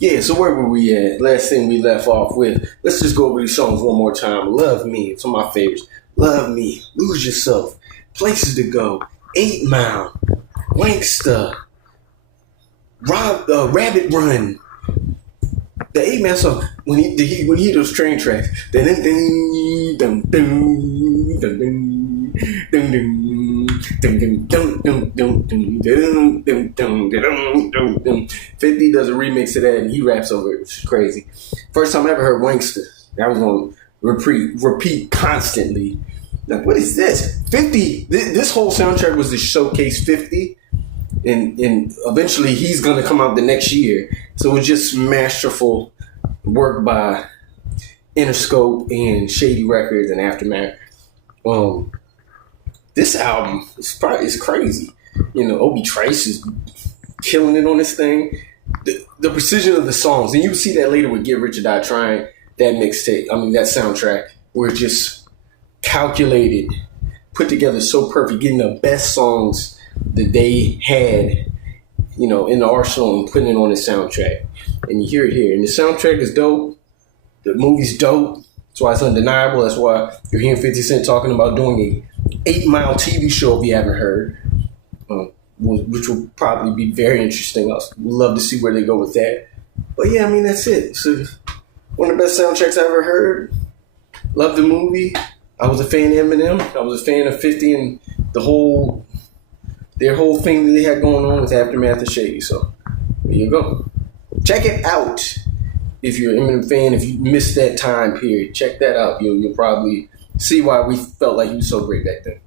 Yeah, so where were we at? Last thing we left off with. Let's just go over these songs one more time. Love Me, it's one of my favorites. Love Me, Lose Yourself, Places to Go, 8 Mile, Wanksta, Rabbit Run. The 8 Man song, when he those train tracks, dun dun dun dun dun dun dun. 50 does a remix of that and he raps over it, which is crazy. First time I ever heard Wanksta. I was on repeat constantly. Like, what is this? 50. This whole soundtrack was to showcase 50, and eventually he's gonna come out the next year. So it was just masterful work by Interscope and Shady Records and Aftermath. This album is crazy. You know, Obi Trice is killing it on this thing. The precision of the songs, and you see that later with Get Rich or Die Trying. That mixtape, that soundtrack, were just calculated, put together so perfect, getting the best songs that they had, in the arsenal and putting it on the soundtrack. And you hear it here. And the soundtrack is dope. The movie's dope. That's why it's undeniable. That's why you're hearing 50 Cent talking about doing a 8 Mile TV show if you haven't heard, which will probably be very interesting. I'd love to see where they go with that. But yeah, that's it. So one of the best soundtracks I ever heard. Love the movie. I was a fan of Eminem. I was a fan of 50 and their whole thing that they had going on with Aftermath and Shady. So there you go. Check it out. If you're an Eminem fan, if you missed that time period, check that out. You'll probably see why we felt like he was so great back then.